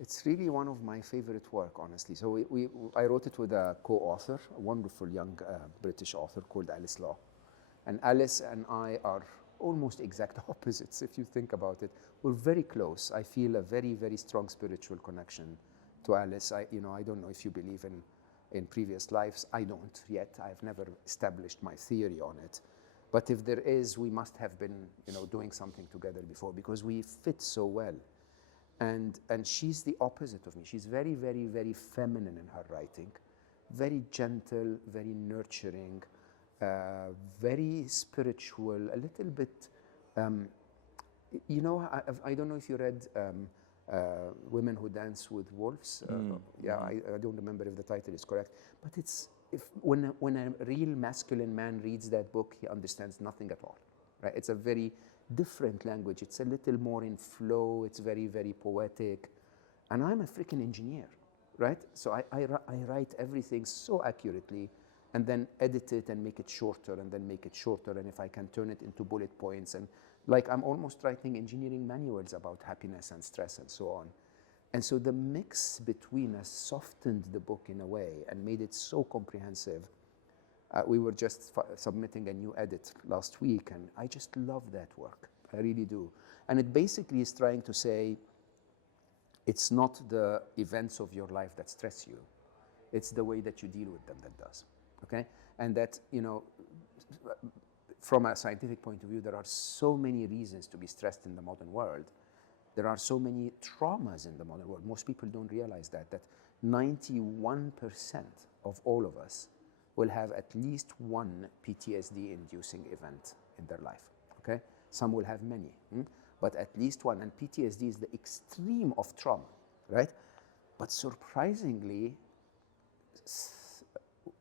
It's really one of my favorite work, honestly. So I wrote it with a co-author, a wonderful young British author called Alice Law. And Alice and I are almost exact opposites, if you think about it. We're very close. I feel a very, very strong spiritual connection to Alice. I don't know if you believe in previous lives. I don't yet. I've never established my theory on it. But if there is, we must have been, doing something together before, because we fit so well. And she's the opposite of me. She's very, very, very feminine in her writing, very gentle, very nurturing, very spiritual, a little bit, I don't know if you read Women Who Dance with Wolves. I don't remember if the title is correct, but when a real masculine man reads that book, he understands nothing at all, right? It's a very different language. It's a little more in flow. It's very, very poetic. And I'm a freaking engineer, right? So I write everything so accurately and then edit it and make it shorter and then make it shorter. And if I can turn it into bullet points, and like I'm almost writing engineering manuals about happiness and stress and so on. And so the mix between us softened the book in a way and made it so comprehensive. We were just submitting a new edit last week, and I just love that work. I really do. And it basically is trying to say, it's not the events of your life that stress you. It's the way that you deal with them that does, okay? And that, from a scientific point of view, there are so many reasons to be stressed in the modern world. There are so many traumas in the modern world. Most people don't realize that 91% of all of us will have at least one PTSD-inducing event in their life, okay? Some will have many, but at least one. And PTSD is the extreme of trauma, right? But surprisingly,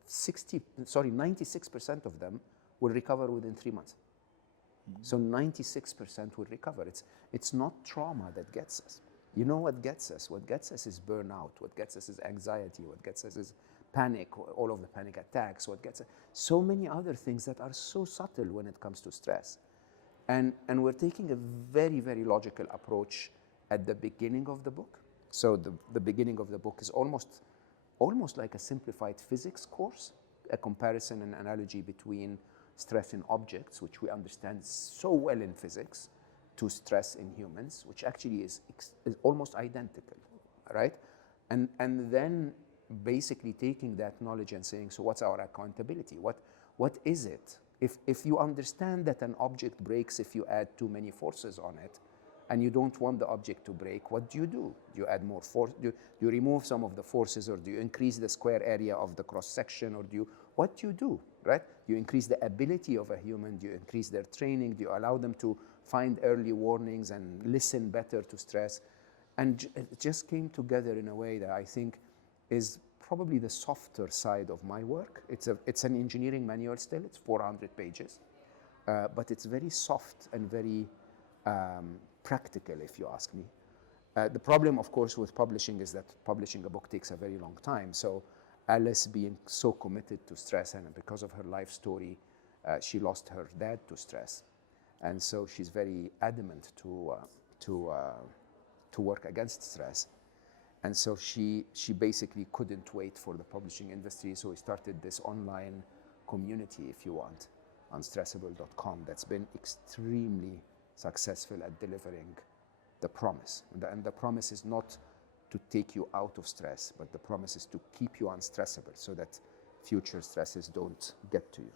96% of them will recover within 3 months. So 96% will recover. It's not trauma that gets us. You know what gets us? What gets us is burnout. What gets us is anxiety. What gets us is panic, all of the panic attacks. What gets us? So many other things that are so subtle when it comes to stress. And we're taking a very, very logical approach at the beginning of the book. So the beginning of the book is almost like a simplified physics course, a comparison and analogy between stress in objects, which we understand so well in physics, to stress in humans, which actually is almost identical, right? And then basically taking that knowledge and saying, so what's our accountability? What is it? If you understand that an object breaks if you add too many forces on it, and you don't want the object to break, what do? Do you add more force? Do you remove some of the forces, or do you increase the square area of the cross-section, or what do you do, right? Do you increase the ability of a human? Do you increase their training? Do you allow them to find early warnings and listen better to stress? And it just came together in a way that I think is probably the softer side of my work. It's an engineering manual still. It's 400 pages, but it's very soft and very practical, if you ask me. The problem, of course, with publishing is that publishing a book takes a very long time. So Alice, being so committed to stress, and because of her life story, she lost her dad to stress. And so she's very adamant to work against stress. And so she basically couldn't wait for the publishing industry. So we started this online community, if you want, unstressable.com, that's been extremely successful at delivering the promise. And the promise is not to take you out of stress, but the promise is to keep you unstressable so that future stresses don't get to you.